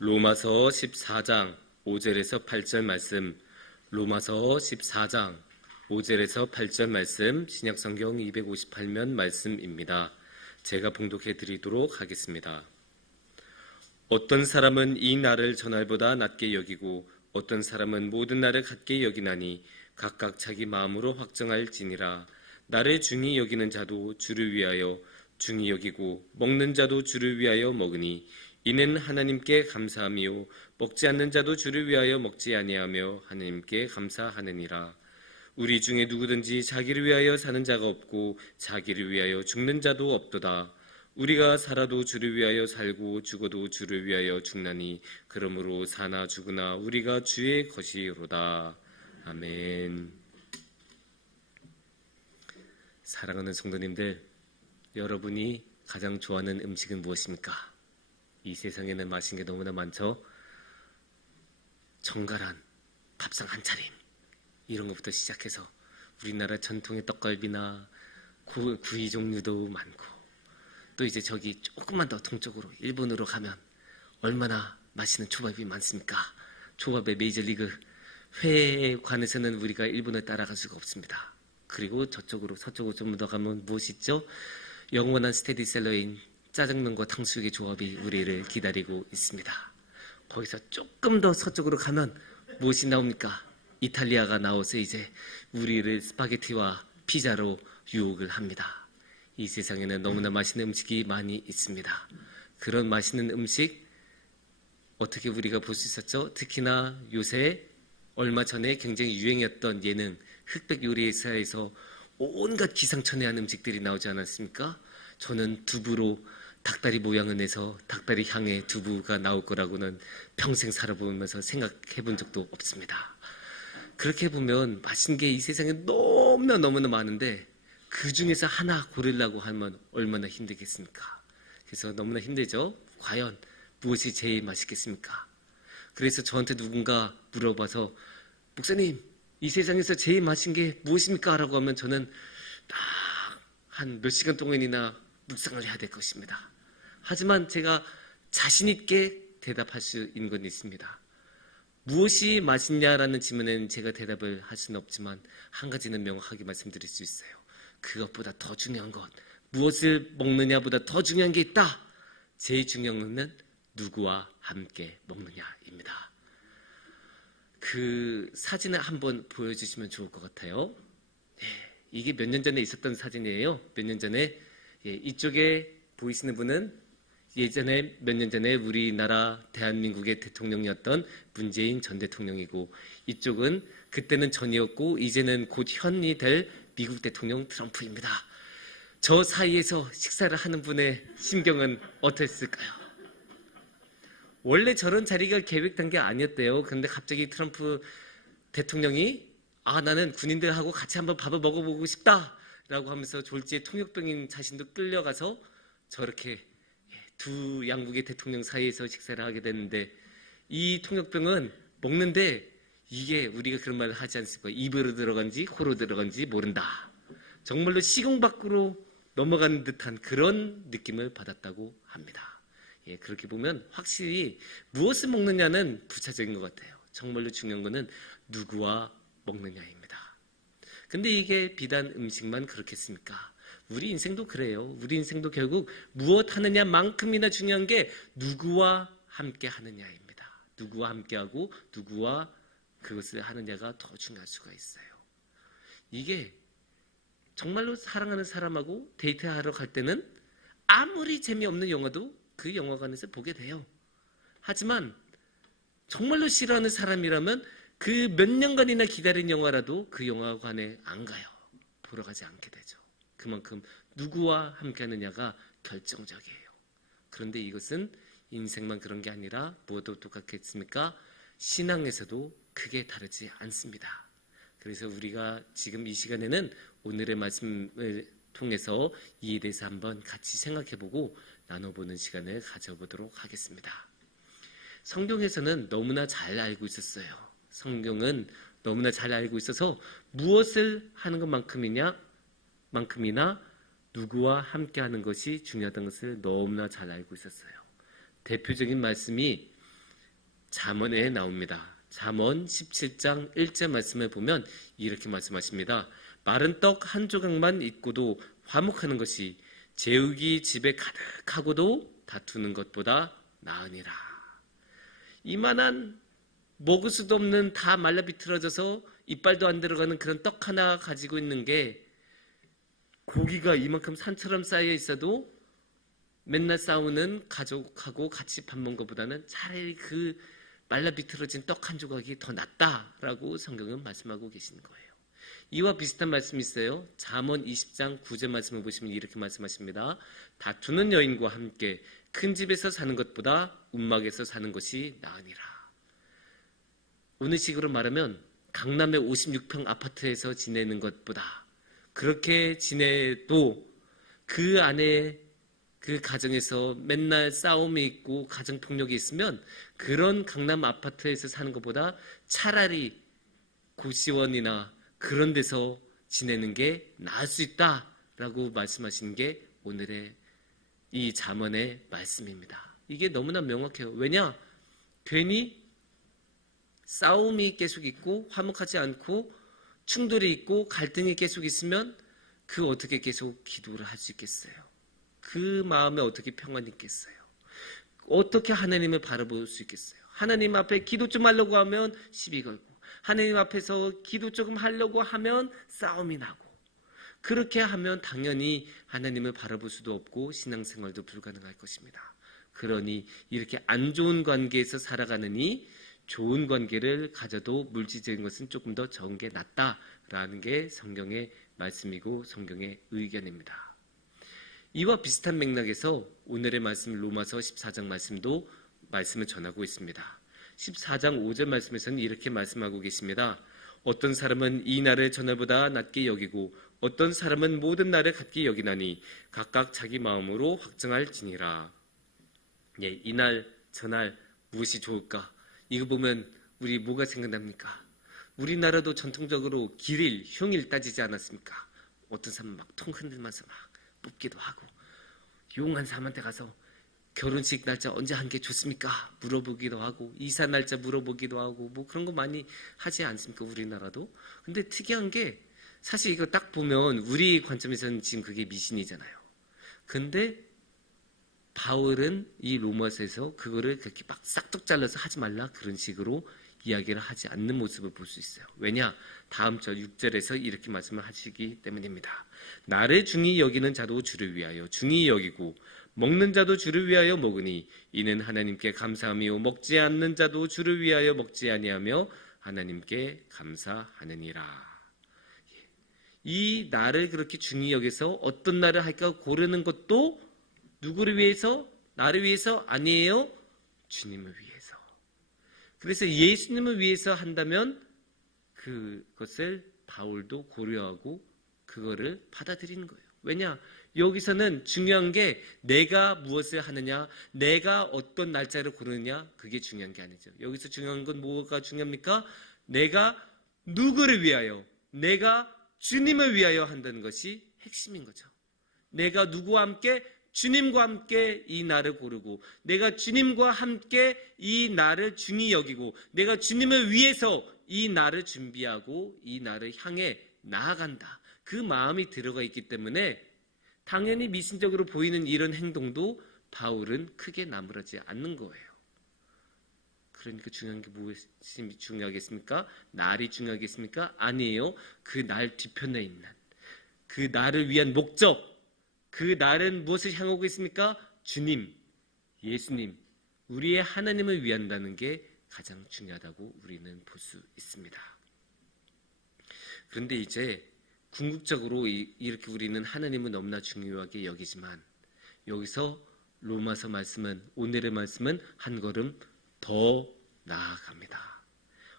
로마서 14장 5절에서 8절 말씀, 로마서 14장 5절에서 8절 말씀, 신약성경 258면 말씀입니다. 제가 봉독해 드리도록 하겠습니다. 어떤 사람은 이 날을 저날보다 낮게 여기고 어떤 사람은 모든 날을 같게 여기나니 각각 자기 마음으로 확정할지니라. 나를 중히 여기는 자도 주를 위하여 중히 여기고 먹는 자도 주를 위하여 먹으니 이는 하나님께 감사함이요 먹지 않는 자도 주를 위하여 먹지 아니하며 하나님께 감사하느니라. 우리 중에 누구든지 자기를 위하여 사는 자가 없고 자기를 위하여 죽는 자도 없도다. 우리가 살아도 주를 위하여 살고 죽어도 주를 위하여 죽나니 그러므로 사나 죽으나 우리가 주의 것이로다. 아멘. 사랑하는 성도님들, 여러분이 가장 좋아하는 음식은 무엇입니까? 이 세상에는 맛있는 게 너무나 많죠. 정갈한 밥상 한 차림, 이런 것부터 시작해서 우리나라 전통의 떡갈비나 구이 종류도 많고, 또 이제 저기 조금만 더 동쪽으로 일본으로 가면 얼마나 맛있는 초밥이 많습니까? 초밥의 메이저리그 회에 관해서는 우리가 일본을 따라갈 수가 없습니다. 그리고 저쪽으로 서쪽으로 좀 더 가면 무엇이 있죠? 영원한 스테디셀러인 짜장면과 탕수육의 조합이 우리를 기다리고 있습니다. 거기서 조금 더 서쪽으로 가면 무엇이 나옵니까? 이탈리아가 나와서 이제 우리를 스파게티와 피자로 유혹을 합니다. 이 세상에는 너무나 맛있는 음식이 많이 있습니다. 그런 맛있는 음식 어떻게 우리가 볼 수 있었죠? 특히나 요새 얼마 전에 굉장히 유행이었던 예능 흑백 요리사에서 온갖 기상천외한 음식들이 나오지 않았습니까? 저는 두부로 닭다리 모양을 내서 닭다리 향의 두부가 나올 거라고는 평생 살아보면서 생각해 본 적도 없습니다. 그렇게 보면 맛있는 게 이 세상에 너무나 많은데 그 중에서 하나 고르려고 하면 얼마나 힘들겠습니까? 그래서 너무나 힘들죠? 과연 무엇이 제일 맛있겠습니까? 그래서 저한테 누군가 물어봐서 목사님, 이 세상에서 제일 맛있는 게 무엇입니까? 라고 하면 저는 딱 한 몇 시간 동안이나 묵상을 해야 될 것입니다. 하지만 제가 자신 있게 대답할 수 있는 건 있습니다. 무엇이 맛있냐라는 질문에는 제가 대답을 할 수는 없지만 한 가지는 명확하게 말씀드릴 수 있어요. 그것보다 더 중요한 것, 무엇을 먹느냐보다 더 중요한 게 있다. 제일 중요한 것은 누구와 함께 먹느냐입니다. 그 사진을 한번 보여주시면 좋을 것 같아요. 이게 몇 년 전에 있었던 사진이에요. 몇 년 전에. 이쪽에 보이시는 분은 예전에 몇 년 전에 우리나라 대한민국의 대통령이었던 문재인 전 대통령이고, 이쪽은 그때는 전이었고 이제는 곧 현이 될 미국 대통령 트럼프입니다. 저 사이에서 식사를 하는 분의 심경은 어땠을까요? 원래 저런 자리가 계획된 게 아니었대요. 그런데 갑자기 트럼프 대통령이 나는 군인들하고 같이 한번 밥을 먹어보고 싶다 라고 하면서 졸지에 통역병인 자신도 끌려가서 저렇게 두 양국의 대통령 사이에서 식사를 하게 됐는데, 이 통역병은 먹는데 이게 우리가 그런 말을 하지 않습니까? 입으로 들어간지 코로 들어간지 모른다. 정말로 시공 밖으로 넘어가는 듯한 그런 느낌을 받았다고 합니다. 그렇게 보면 확실히 무엇을 먹느냐는 부차적인 것 같아요. 정말로 중요한 것은 누구와 먹느냐입니다. 근데 이게 비단 음식만 그렇겠습니까? 우리 인생도 그래요. 우리 인생도 결국 무엇 하느냐만큼이나 중요한 게 누구와 함께 하느냐입니다. 누구와 함께하고 누구와 그것을 하느냐가 더 중요할 수가 있어요. 이게 정말로 사랑하는 사람하고 데이트하러 갈 때는 아무리 재미없는 영화도 그 영화관에서 보게 돼요. 하지만 정말로 싫어하는 사람이라면 그 몇 년간이나 기다린 영화라도 그 영화관에 안 가요. 보러 가지 않게 되죠. 그만큼 누구와 함께 하느냐가 결정적이에요. 그런데 이것은 인생만 그런 게 아니라 무엇도 똑같겠습니까? 신앙에서도 크게 다르지 않습니다. 그래서 우리가 지금 이 시간에는 오늘의 말씀을 통해서 이에 대해서 한번 같이 생각해보고 나눠보는 시간을 가져보도록 하겠습니다. 성경에서는 너무나 잘 알고 있었어요. 성경은 너무나 잘 알고 있어서 무엇을 하는 것만큼이나 누구와 함께 하는 것이 중요하다는 것을 너무나 잘 알고 있었어요. 대표적인 말씀이 잠언에 나옵니다. 잠언 17장 1절 말씀에 보면 이렇게 말씀하십니다. 마른 떡 한 조각만 있고도 화목하는 것이 재욱이 집에 가득하고도 다투는 것보다 나으니라. 이만한 먹을 수도 없는 다 말라 비틀어져서 이빨도 안 들어가는 그런 떡 하나 가지고 있는 게 고기가 이만큼 산처럼 쌓여 있어도 맨날 싸우는 가족하고 같이 밥 먹는 것보다는 차라리 그 말라 비틀어진 떡 한 조각이 더 낫다라고 성경은 말씀하고 계시는 거예요. 이와 비슷한 말씀이 있어요. 잠언 20장 9절 말씀을 보시면 이렇게 말씀하십니다. 다투는 여인과 함께 큰 집에서 사는 것보다 움막에서 사는 것이 나으니라. 오늘 식으로 말하면 강남의 56평 아파트에서 지내는 것보다, 그렇게 지내도 그 안에 그 가정에서 맨날 싸움이 있고 가정폭력이 있으면 그런 강남 아파트에서 사는 것보다 차라리 고시원이나 그런 데서 지내는 게 나을 수 있다라고 말씀하시는 게 오늘의 이 잠언의 말씀입니다. 이게 너무나 명확해요. 왜냐? 괜히 싸움이 계속 있고 화목하지 않고 충돌이 있고 갈등이 계속 있으면 그 어떻게 계속 기도를 할 수 있겠어요? 그 마음에 어떻게 평안이 있겠어요? 어떻게 하나님을 바라볼 수 있겠어요? 하나님 앞에 기도 좀 하려고 하면 시비 걸고, 하나님 앞에서 기도 조금 하려고 하면 싸움이 나고, 그렇게 하면 당연히 하나님을 바라볼 수도 없고 신앙생활도 불가능할 것입니다. 그러니 이렇게 안 좋은 관계에서 살아가느니 좋은 관계를 가져도 물질적인 것은 조금 더 적은 게 낫다라는 게 성경의 말씀이고 성경의 의견입니다. 이와 비슷한 맥락에서 오늘의 말씀 로마서 14장 말씀도 말씀을 전하고 있습니다. 14장 5절 말씀에서는 이렇게 말씀하고 계십니다. 어떤 사람은 이 날을 전날보다 낮게 여기고 어떤 사람은 모든 날을 같게 여기나니 각각 자기 마음으로 확정할지니라. 이날 저날 무엇이 좋을까? 이거 보면 우리 뭐가 생각납니까? 우리나라도 전통적으로 길일, 흉일 따지지 않았습니까? 어떤 사람은 막 통 흔들면서 막 뽑기도 하고, 용한 사람한테 가서 결혼식 날짜 언제 한 게 좋습니까? 물어보기도 하고, 이사 날짜 물어보기도 하고, 뭐 그런 거 많이 하지 않습니까? 우리나라도. 근데 특이한 게 사실 이거 딱 보면 우리 관점에서는 지금 그게 미신이잖아요. 근데 바울은 이 로마서에서 그거를 그렇게 막 싹둑 잘라서 하지 말라 그런 식으로 이야기를 하지 않는 모습을 볼 수 있어요. 왜냐? 다음 절 6절에서 이렇게 말씀을 하시기 때문입니다. 나를 중히 여기는 자도 주를 위하여 중히 여기고 먹는 자도 주를 위하여 먹으니 이는 하나님께 감사함이요 먹지 않는 자도 주를 위하여 먹지 아니하며 하나님께 감사하느니라. 이 나를 그렇게 중히 여기서 어떤 나를 할까 고르는 것도 누구를 위해서? 나를 위해서? 아니에요. 주님을 위해서. 그래서 예수님을 위해서 한다면 그것을 바울도 고려하고 그거를 받아들이는 거예요. 왜냐? 여기서는 중요한 게 내가 무엇을 하느냐, 내가 어떤 날짜를 고르느냐, 그게 중요한 게 아니죠. 여기서 중요한 건 뭐가 중요합니까? 내가 누구를 위하여, 내가 주님을 위하여 한다는 것이 핵심인 거죠. 내가 누구와 함께? 주님과 함께 이 날을 고르고, 내가 주님과 함께 이 날을 중히 여기고, 내가 주님을 위해서 이 날을 준비하고 이 날을 향해 나아간다. 그 마음이 들어가 있기 때문에 당연히 미신적으로 보이는 이런 행동도 바울은 크게 나무라지 않는 거예요. 그러니까 중요한 게 무엇이 중요하겠습니까? 날이 중요하겠습니까? 아니에요. 그 날 뒤편에 있는 그 날을 위한 목적, 그 날은 무엇을 향하고 있습니까? 주님, 예수님, 우리의 하나님을 위한다는 게 가장 중요하다고 우리는 볼 수 있습니다. 그런데 이제 궁극적으로 이렇게 우리는 하나님을 너무나 중요하게 여기지만 여기서 로마서 말씀은, 오늘의 말씀은 한 걸음 더 나아갑니다.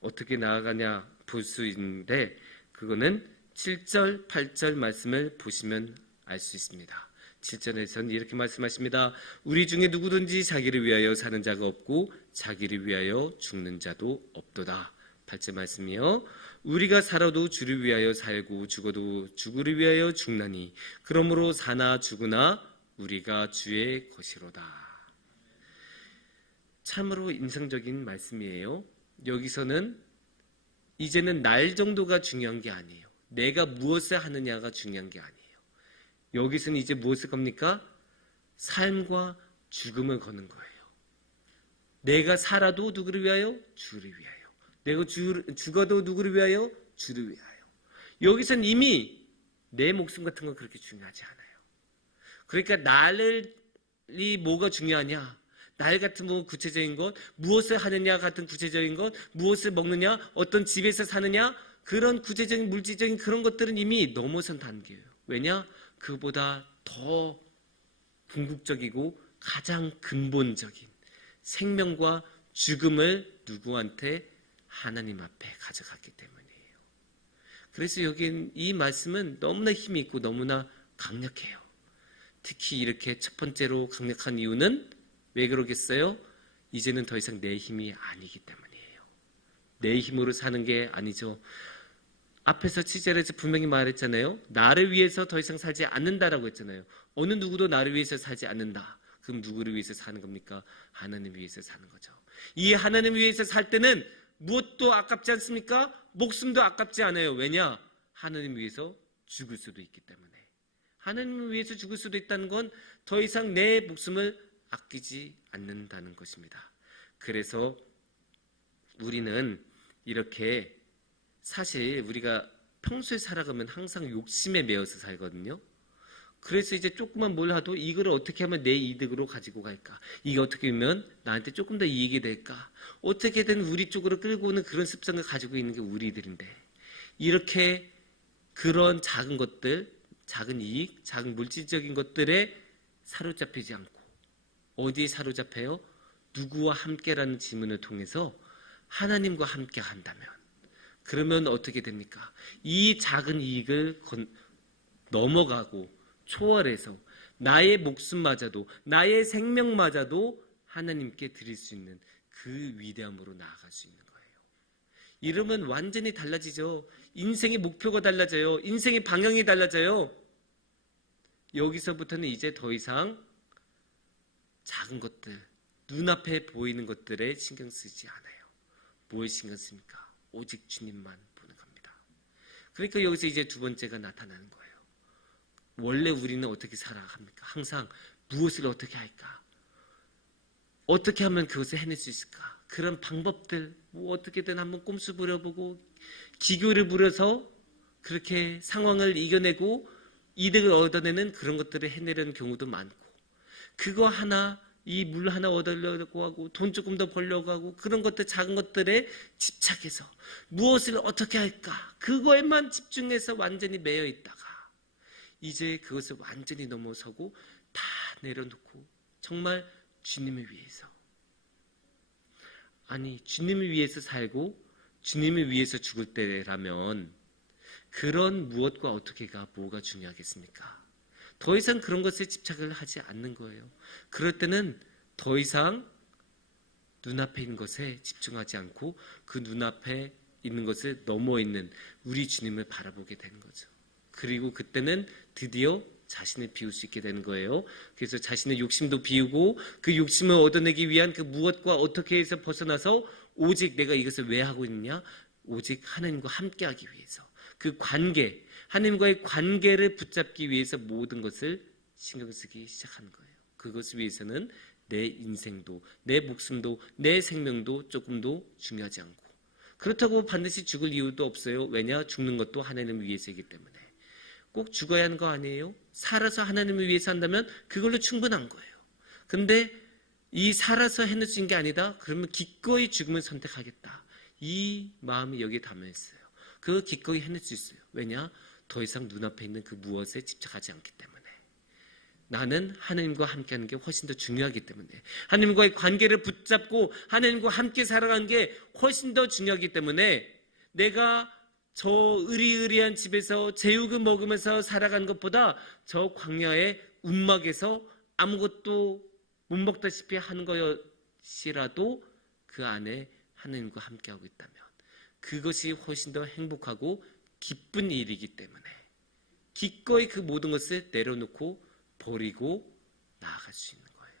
어떻게 나아가냐 볼 수 있는데 그거는 7절, 8절 말씀을 보시면 알 수 있습니다. 7절에서는 이렇게 말씀하십니다. 우리 중에 누구든지 자기를 위하여 사는 자가 없고 자기를 위하여 죽는 자도 없도다. 8절 말씀이요. 우리가 살아도 주를 위하여 살고 죽어도 주를 위하여 죽나니 그러므로 사나 죽으나 우리가 주의 것이로다. 참으로 인상적인 말씀이에요. 여기서는 이제는 날 정도가 중요한 게 아니에요. 내가 무엇을 하느냐가 중요한 게 아니에요. 여기서는 이제 무엇을 겁니까? 삶과 죽음을 거는 거예요. 내가 살아도 누구를 위하여? 주를 위하여. 내가 죽어도 누구를 위하여? 주를 위하여. 여기서는 이미 내 목숨 같은 건 그렇게 중요하지 않아요. 그러니까 날이 뭐가 중요하냐? 날 같은 뭐 구체적인 것, 무엇을 하느냐 같은 구체적인 것, 무엇을 먹느냐, 어떤 집에서 사느냐, 그런 구체적인 물질적인 그런 것들은 이미 넘어선 단계예요. 왜냐? 그보다 더 궁극적이고 가장 근본적인 생명과 죽음을 누구한테? 하나님 앞에 가져갔기 때문이에요. 그래서 여긴 이 말씀은 너무나 힘이 있고 너무나 강력해요. 특히 이렇게 첫 번째로 강력한 이유는 왜 그러겠어요? 이제는 더 이상 내 힘이 아니기 때문이에요. 내 힘으로 사는 게 아니죠. 앞에서 7절에서 분명히 말했잖아요. 나를 위해서 더 이상 살지 않는다라고 했잖아요. 어느 누구도 나를 위해서 살지 않는다. 그럼 누구를 위해서 사는 겁니까? 하나님 위해서 사는 거죠. 이 하나님 위해서 살 때는 무엇도 아깝지 않습니까? 목숨도 아깝지 않아요. 왜냐? 하나님 위해서 죽을 수도 있기 때문에. 하나님을 위해서 죽을 수도 있다는 건 더 이상 내 목숨을 아끼지 않는다는 것입니다. 그래서 우리는 이렇게 사실 우리가 평소에 살아가면 항상 욕심에 매여서 살거든요. 그래서 이제 조금만 뭘 하도 이걸 어떻게 하면 내 이득으로 가지고 갈까? 이게 어떻게 하면 나한테 조금 더 이익이 될까? 어떻게든 우리 쪽으로 끌고 오는 그런 습성을 가지고 있는 게 우리들인데, 이렇게 그런 작은 것들, 작은 이익, 작은 물질적인 것들에 사로잡히지 않고 어디에 사로잡혀요? 누구와 함께라는 질문을 통해서 하나님과 함께 한다면, 그러면 어떻게 됩니까? 이 작은 이익을 넘어가고 초월해서 나의 목숨마저도, 나의 생명마저도 하나님께 드릴 수 있는 그 위대함으로 나아갈 수 있는 거예요. 이러면 완전히 달라지죠. 인생의 목표가 달라져요. 인생의 방향이 달라져요. 여기서부터는 이제 더 이상 작은 것들, 눈앞에 보이는 것들에 신경 쓰지 않아요. 뭘 신경 씁니까? 오직 주님만 보는 겁니다. 그러니까 여기서 이제 두 번째가 나타나는 거예요. 원래 우리는 어떻게 살아갑니까? 항상 무엇을 어떻게 할까? 어떻게 하면 그것을 해낼 수 있을까? 그런 방법들, 뭐 어떻게든 한번 꼼수 부려보고 기교를 부려서 그렇게 상황을 이겨내고 이득을 얻어내는 그런 것들을 해내려는 경우도 많고, 그거 하나, 이 물 하나 얻으려고 하고 돈 조금 더 벌려고 하고 그런 것들, 작은 것들에 집착해서 무엇을 어떻게 할까? 그거에만 집중해서 완전히 매여 있다가 이제 그것을 완전히 넘어서고 다 내려놓고 정말 주님을 위해서, 아니 주님을 위해서 살고 주님을 위해서 죽을 때라면 그런 무엇과 어떻게가 뭐가 중요하겠습니까? 더 이상 그런 것에 집착을 하지 않는 거예요. 그럴 때는 더 이상 눈앞에 있는 것에 집중하지 않고 그 눈앞에 있는 것을 넘어 있는 우리 주님을 바라보게 되는 거죠. 그리고 그때는 드디어 자신을 비울 수 있게 되는 거예요. 그래서 자신의 욕심도 비우고 그 욕심을 얻어내기 위한 그 무엇과 어떻게 해서 벗어나서 오직 내가 이것을 왜 하고 있느냐? 오직 하나님과 함께하기 위해서, 그 관계, 하나님과의 관계를 붙잡기 위해서 모든 것을 신경 쓰기 시작하는 거예요. 그것을 위해서는 내 인생도, 내 목숨도, 내 생명도 조금도 중요하지 않고, 그렇다고 반드시 죽을 이유도 없어요. 왜냐? 죽는 것도 하나님을 위해서이기 때문에. 꼭 죽어야 하는 거 아니에요? 살아서 하나님을 위해서 한다면 그걸로 충분한 거예요. 근데 이 살아서 해낼 수 있는 게 아니다? 그러면 기꺼이 죽음을 선택하겠다. 이 마음이 여기에 담아있어요. 그 기꺼이 해낼 수 있어요. 왜냐? 더 이상 눈앞에 있는 그 무엇에 집착하지 않기 때문에. 나는 하나님과 함께하는 게 훨씬 더 중요하기 때문에, 하나님과의 관계를 붙잡고 하나님과 함께 살아가는 게 훨씬 더 중요하기 때문에, 내가 저 으리으리한 집에서 제육을 먹으면서 살아가는 것보다 저 광야의 움막에서 아무것도 못 먹다시피 하는 것이라도 그 안에 하나님과 함께하고 있다면 그것이 훨씬 더 행복하고 기쁜 일이기 때문에 기꺼이 그 모든 것을 내려놓고 버리고 나아갈 수 있는 거예요.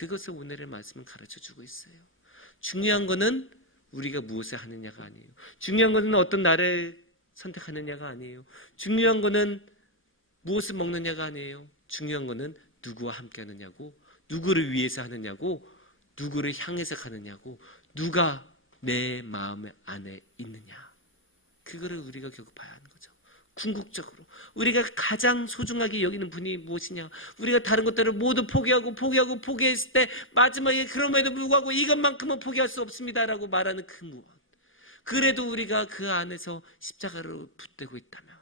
그것을 오늘의 말씀은 가르쳐주고 있어요. 중요한 거는 우리가 무엇을 하느냐가 아니에요. 중요한 거는 어떤 날을 선택하느냐가 아니에요. 중요한 거는 무엇을 먹느냐가 아니에요. 중요한 거는 누구와 함께 하느냐고, 누구를 위해서 하느냐고, 누구를 향해서 가느냐고, 누가 내 마음 안에 있느냐. 그거를 우리가 결국 봐야 하는 거죠. 궁극적으로 우리가 가장 소중하게 여기는 분이 무엇이냐. 우리가 다른 것들을 모두 포기했을 때 마지막에 그럼에도 불구하고 이것만큼은 포기할 수 없습니다라고 말하는 그 무엇. 그래도 우리가 그 안에서 십자가로 붙들고 있다면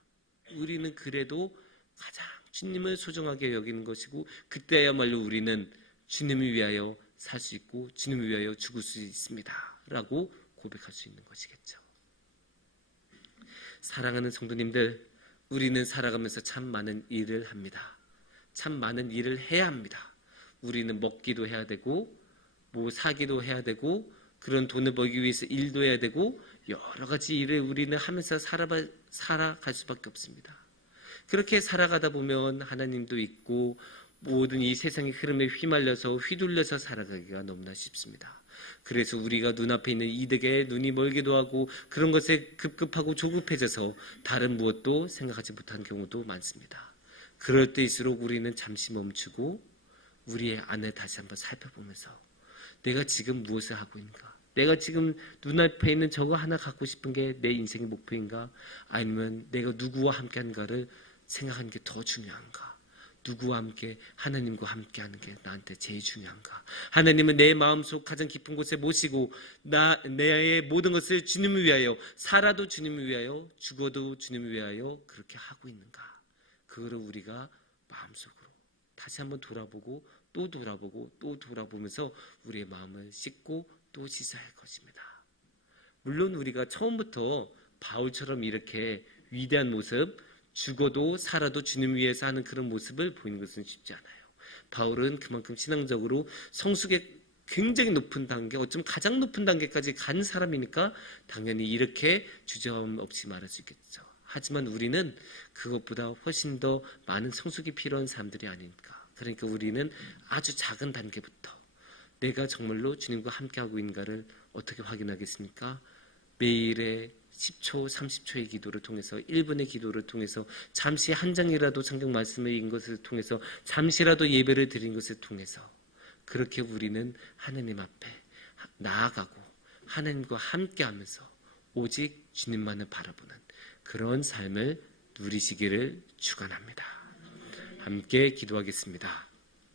우리는 그래도 가장 주님을 소중하게 여기는 것이고, 그때야말로 우리는 주님을 위하여 살 수 있고 주님을 위하여 죽을 수 있습니다 라고 고백할 수 있는 것이겠죠. 사랑하는 성도님들, 우리는 살아가면서 참 많은 일을 합니다. 참 많은 일을 해야 합니다. 우리는 먹기도 해야 되고 사기도 해야 되고 그런 돈을 벌기 위해서 일도 해야 되고 여러 가지 일을 우리는 하면서 살아갈 수밖에 없습니다. 그렇게 살아가다 보면 하나님도 있고 모든 이 세상의 흐름에 휘말려서 휘둘려서 살아가기가 너무나 쉽습니다. 그래서 우리가 눈앞에 있는 이득에 눈이 멀기도 하고 그런 것에 급급하고 조급해져서 다른 무엇도 생각하지 못한 경우도 많습니다. 그럴 때일수록 우리는 잠시 멈추고 우리의 안을 다시 한번 살펴보면서 내가 지금 무엇을 하고 있는가? 내가 지금 눈앞에 있는 저거 하나 갖고 싶은 게 내 인생의 목표인가? 아니면 내가 누구와 함께 하는가를 생각하는 게 더 중요한가? 누구와 함께, 하나님과 함께 하는 게 나한테 제일 중요한가? 하나님은 내 마음속 가장 깊은 곳에 모시고 내 모든 것을 주님을 위하여, 살아도 주님을 위하여, 죽어도 주님을 위하여 그렇게 하고 있는가? 그거를 우리가 마음속으로 다시 한번 돌아보고 또 돌아보고 또 돌아보면서 우리의 마음을 씻고 또 씻어야 할 것입니다. 물론 우리가 처음부터 바울처럼 이렇게 위대한 모습, 죽어도 살아도 주님 위해서 하는 그런 모습을 보이는 것은 쉽지 않아요. 바울은 그만큼 신앙적으로 성숙의 굉장히 높은 단계, 어쩌면 가장 높은 단계까지 간 사람이니까 당연히 이렇게 주저함 없이 말할 수 있겠죠. 하지만 우리는 그것보다 훨씬 더 많은 성숙이 필요한 사람들이 아닐까. 그러니까 우리는 아주 작은 단계부터 내가 정말로 주님과 함께하고 있는가를 어떻게 확인하겠습니까? 매일의 10초, 30초의 기도를 통해서, 1분의 기도를 통해서, 잠시 한 장이라도 성경 말씀을 읽은 것을 통해서, 잠시라도 예배를 드린 것을 통해서 그렇게 우리는 하나님 앞에 나아가고 하나님과 함께하면서 오직 주님만을 바라보는 그런 삶을 누리시기를 축원합니다. 함께 기도하겠습니다.